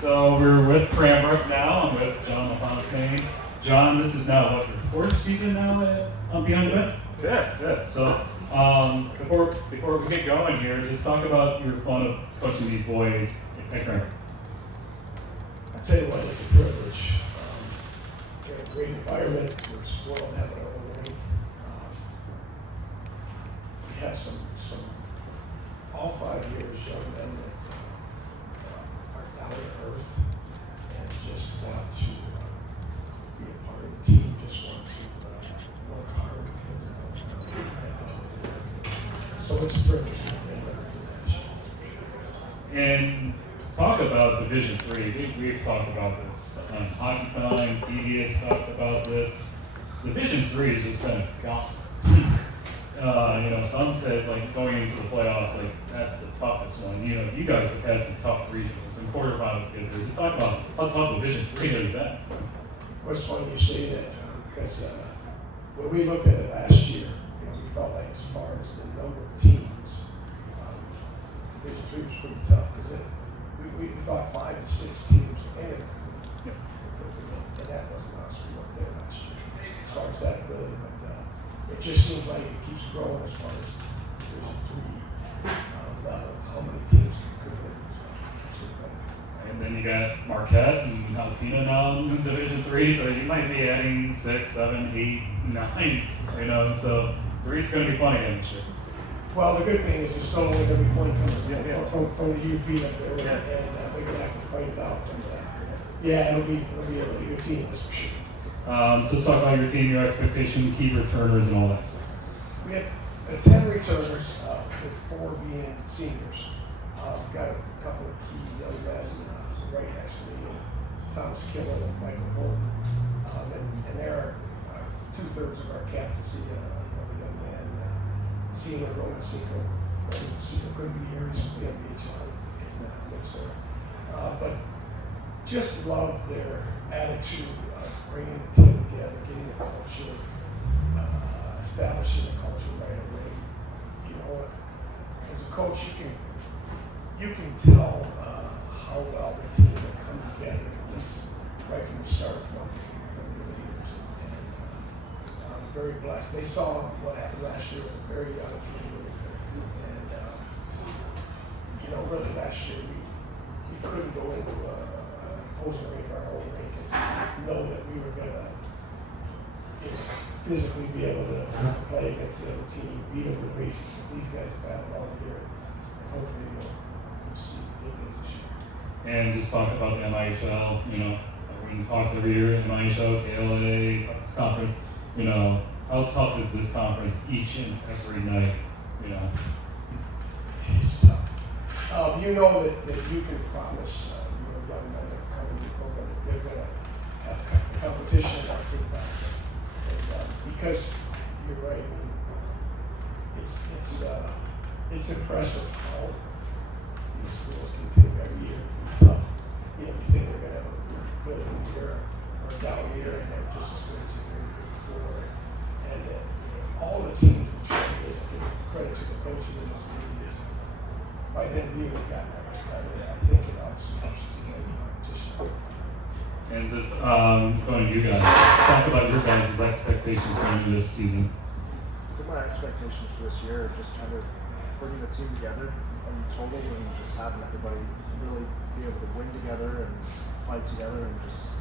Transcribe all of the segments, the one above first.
So we're with Cranbrook now. I'm with John LaFontaine. John, this is now what, your fourth season now behind the bench? Yeah. So before we get going here, just talk about your fun of coaching these boys at Cranbrook. I tell you what, it's a privilege. We're in a great environment. We're spoiled having our own ring. We have some all 5 years young men that are down to earth and just want to be a part of the team, just want to work hard. So it's a privilege. And talk about Division III. We've talked about this on Hockey Time. PD has talked about this. Division III is just kind of gone. Some says like going into the playoffs, like that's the toughest one. You guys have had some tough regionals and quarterfinals get there. Just talk about how tough Division III has been. Well, it's funny you say that, because when we looked at it last year, we felt like as far as the number of teams, Division III was pretty tough because we thought 5 to 6 teams were in it. Yep. And that wasn't us. We weren't there last year as far as that ability, but it just seems like it keeps growing as far as Division III level, how many teams could win. And then you got Marquette and Alpena now in Division III, so you might be adding 6, 7, 8, 9. So 3 is going to be fun again this year. Well, the good thing is there's still only going to be one coming from the UP up there, and they're going to have to fight it out. And, it'll be a really good team, that's for sure. Just talk about your team, your expectation, key returners, and all that. We have 10 returners, with 4 being seniors. We've got a couple of key young men right next to me, Thomas Killer and Michael Holton. And they're 2/3 of our captaincy, another young man, senior Roman Cinco. Roman Cinco couldn't be here, he's from the MIHL in Minnesota. But just love their attitude of bringing the team together, getting the culture, establishing the culture right away. As a coach, you can tell how well the team will come together, at least right from the start from the leaders. And I'm very blessed. They saw what happened last year with a very young team, and really last year we couldn't go into an opposing rink, our own rink, and know that we were going to physically be able to play against the other team, beat them with basics. These guys battle all year, and hopefully we'll see good things this year. And just talk about the MIHL, everyone talks every year, MIHL, KLA, toughest conference. How tough is this conference each and every night? It's tough. You know that you can promise young men that are coming to the program that they're going to have the competition enough to back. Because you're right, it's impressive how these schools continue every year to be tough. You think they're going to have a good year or a down year, and they're just as good as they were the year before. And all the teams will try to give credit to the coaches in this league is by then really got that much better. I think it obviously helps to get the competition. And just going to you guys, talk about your guys' expectations going into this season. I think my expectations for this year are just kind of bringing the team together in total and just having everybody really be able to win together and fight together and just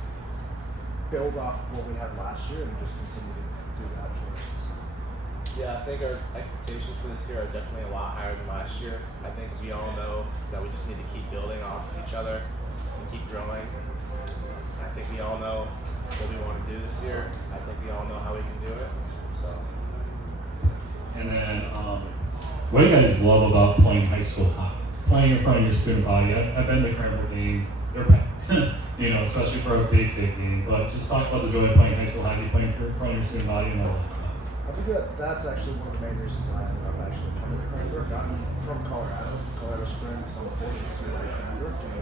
build off what we had last year and just continue to do that for us. Yeah, I think our expectations for this year are definitely a lot higher than last year. I think we all know that we just need to keep building off of each other and keep growing. I think we all know what we want to do this year. I think we all know how we can do it. So. And then, what do you guys love about playing high school hockey? Playing in front of your student body. I've been to Cranbrook games. They're packed, especially for a big game. But just talk about the joy of playing high school hockey, playing in front of your student body and all that. I think that's actually one of the main reasons I'm actually coming to Cranbrook. I'm from Colorado Springs, on the border of Cranbrook. And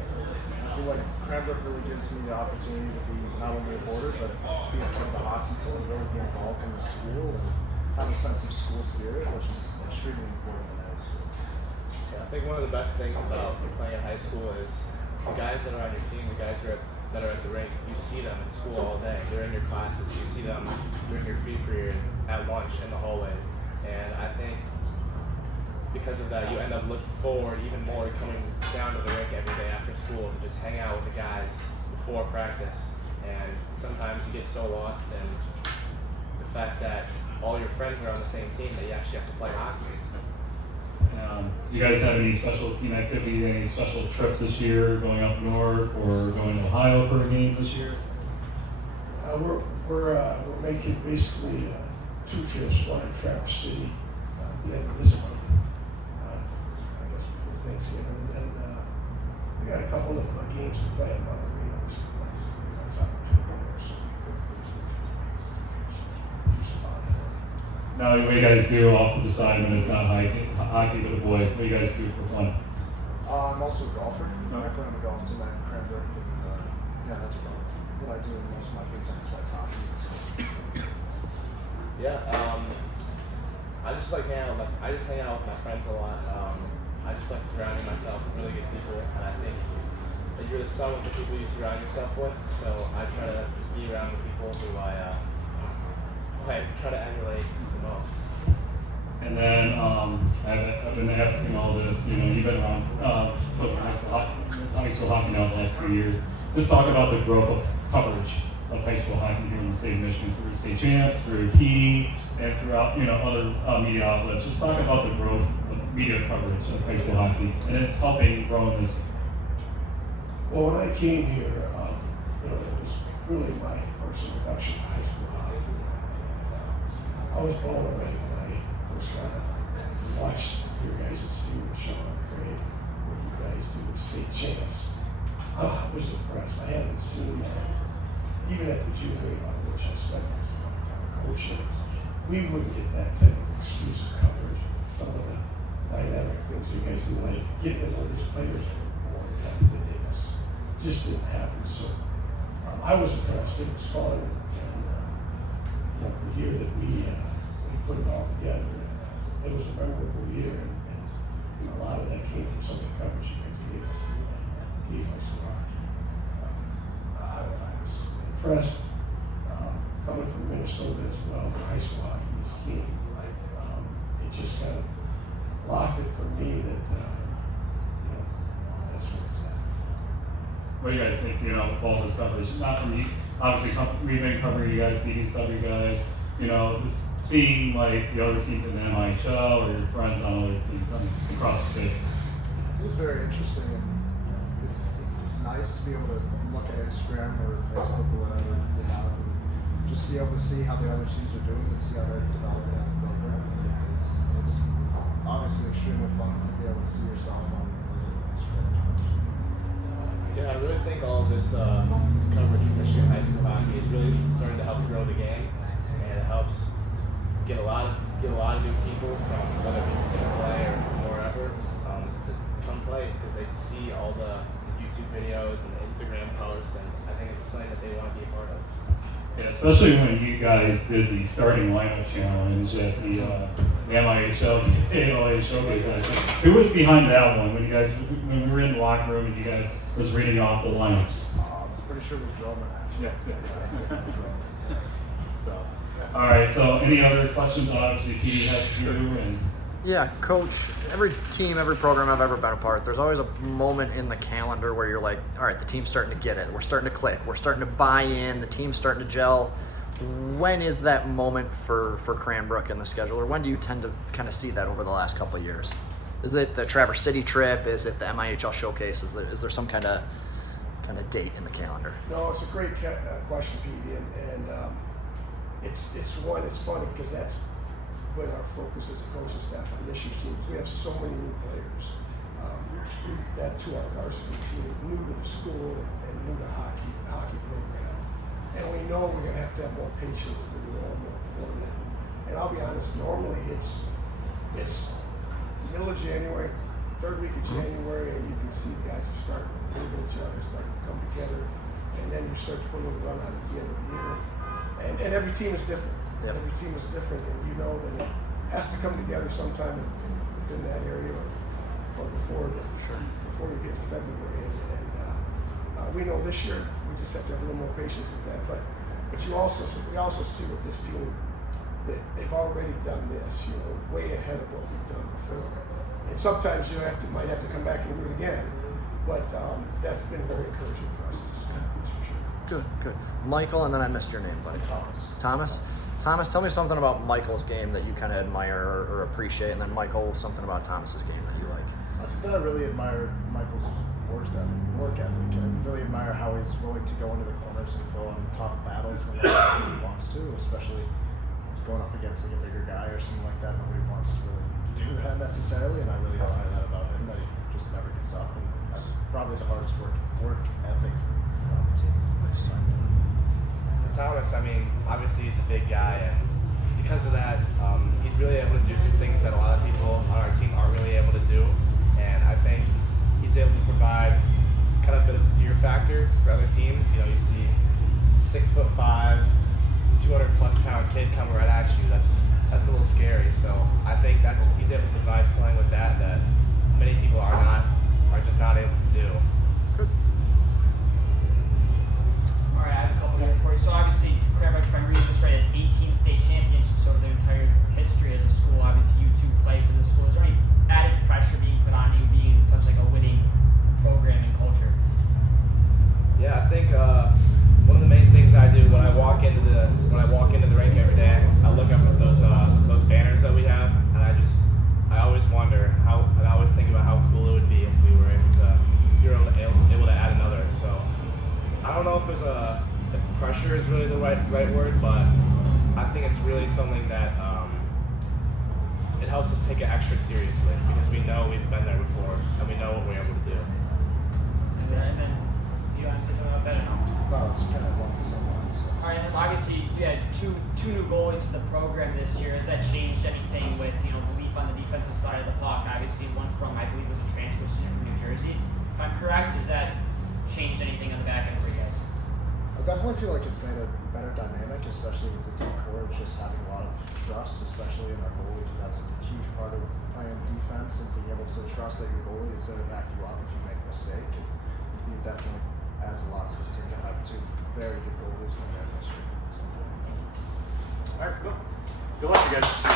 I feel like Cranbrook really gives me the opportunity to be not only a border, but be a part of the hockey team, really get involved in the school, and have a sense of school spirit, which is extremely important in high school. Yeah, I think one of the best things about playing in high school is the guys that are on your team, the guys that are at the rink, you see them in school all day. They're in your classes. You see them during your free period, at lunch, in the hallway. And I think because of that, you end up looking forward even more to coming down to the rink every day after school to just hang out with the guys before practice. And sometimes you get so lost in the fact that all your friends are on the same team that you actually have to play hockey. You guys have any special team activity, any special trips this year, going up north or going to Ohio for a game this year? We're making basically 2 trips, one to Traverse City at the end of this month, I guess before Thanksgiving, and then we got a couple of games to play at Mount Arena, which is a nice opportunity there. So Now, what do you guys do off to the side when it's not hockey with the boys? What do you guys do for fun? I'm also a golfer. I play on the golf team at Cranbrook, and yeah, that's about what I do most of my free time besides hockey. So. Yeah, I just like hang out with my friends a lot. I just like surrounding myself with really good people, and I think that you're the sum of the people you surround yourself with. So I try to just be around the people who I try to emulate the most. And then I've been asking all this, you've been around high school hockey now the last few years. Just talk about the growth of coverage of high school hockey here in the state of Michigan through state champs, through PD, and throughout other media outlets. Just talk about the growth of media coverage of high school hockey, and it's helping grow in this. Well, when I came here, it was really my first introduction to high school hockey. I was blown away when I first got to watch your guys' team, Sean, Craig, what you guys do with state champs. I was impressed. I hadn't seen that. Even at the junior level, which I spent most of my time coaching, we wouldn't get that type of exclusive coverage. Some of the dynamic things you guys do, like getting to know these players more in depth than it was, just didn't happen. So I was impressed. It was fun, and the year that we put it all together, it was a memorable year, and a lot of that came from some of the coverage you guys gave us and gave high school hockey. I was impressed coming from Minnesota as well, but high school hockey is king. It just kind of locked it for me that that's where it's at. What do you guys think, of all this coverage? Not from me, obviously, we've been covering you guys, BDW guys, just seeing like the other teams in the MIHL or your friends on other teams across the state. It was very interesting, and it's nice to be able to look at Instagram or Facebook or whatever they have, and just be able to see how the other teams are doing and see how they're developing as a program. It's obviously extremely fun to be able to see yourself on Instagram. Yeah, I really think all of this coverage from Michigan high school hockey is really starting to help grow the game, and it helps get a lot of new people from whether it be from AAA or from wherever to come play because they see all the YouTube videos and the Instagram posts, and I think it's something that they want to be a part of. Yeah, especially when you guys did the starting lineup challenge at the MIHL ALA showcase. I think. Who was behind that one when we were in the locker room and you guys was reading off the lineups? I'm pretty sure it was Roman actually. Yeah. So, all right. So, any other questions? Obviously, PD has you and. Yeah, Coach, every team, every program I've ever been a part, there's always a moment in the calendar where you're like, all right, the team's starting to get it. We're starting to click. We're starting to buy in. The team's starting to gel. When is that moment for Cranbrook in the schedule, or when do you tend to kind of see that over the last couple of years? Is it the Traverse City trip? Is it the MIHL showcase? Is there some kind of date in the calendar? No, it's a great question, PD, and it's funny because that's when our focus as a coaching staff on this year's team. We have so many new players that to our varsity team, new to the school and new to the hockey program. And we know we're going to have more patience than normal for them. And I'll be honest, normally it's middle of January, third week of January, and you can see guys are starting to believe in each other, starting to come together, and then you start to put a little run on at the end of the year. And every team is different. Yep. Every team is different, and you know that it has to come together sometime within that area or before you get to February. And we know this year we just have to have a little more patience with that. But we also see with this team that they've already done this, way ahead of what we've done before. And sometimes might have to come back and do it again. But that's been very encouraging for us. That's for sure. Good. Michael, and then I missed your name, buddy. Thomas, tell me something about Michael's game that you kind of admire or appreciate, and then Michael, something about Thomas's game that you like. I think that I really admire Michael's work ethic. I really admire how he's willing to go into the corners and go on tough battles when he wants to, especially going up against like a bigger guy or something like that. Nobody wants to really do that necessarily, and I really admire that about him, that he just never gives up. And that's probably the hardest work ethic on the team. For Thomas, I mean, obviously he's a big guy, and because of that, he's really able to do some things that a lot of people on our team aren't really able to do. And I think he's able to provide kind of a bit of a fear factor for other teams. You see 6'5", 200+ pound kid coming right at you. That's a little scary. So I think he's able to provide slang with that many people are just not able to do. All right, I have a couple here for you. So obviously, Cranbrook, if I'm reading this right, has 18 state championships over their entire history as a school. Obviously, you two play for the school. Is there any added pressure being put on you being such like a winning program and culture? Yeah, I think one of the main things I do when I walk into the rink every day, I look up at those banners that we have, and I always wonder I always think about how cool it would be if we were able to add another. So I don't know if pressure is really the right word, but I think it's really something that it helps us take it extra seriously because we know we've been there before and we know what we're able to do. And then you want to say something about that? No, it's kind of along the same lines. All right, and then obviously you had two new goalies to the program this year. Has that changed anything with belief on the defensive side of the puck? Obviously, one from I believe was a transfer student from New Jersey. If I'm correct, has that changed anything on the back end for you guys? I definitely feel like it's made a better dynamic, especially with the D-core, just having a lot of trust, especially in our goalie, because that's a huge part of playing defense and being able to trust that your goalie is there to back you up if you make a mistake. And it definitely adds a lot to the team to have two very good goalies from their history. All right, go. Good luck, you guys.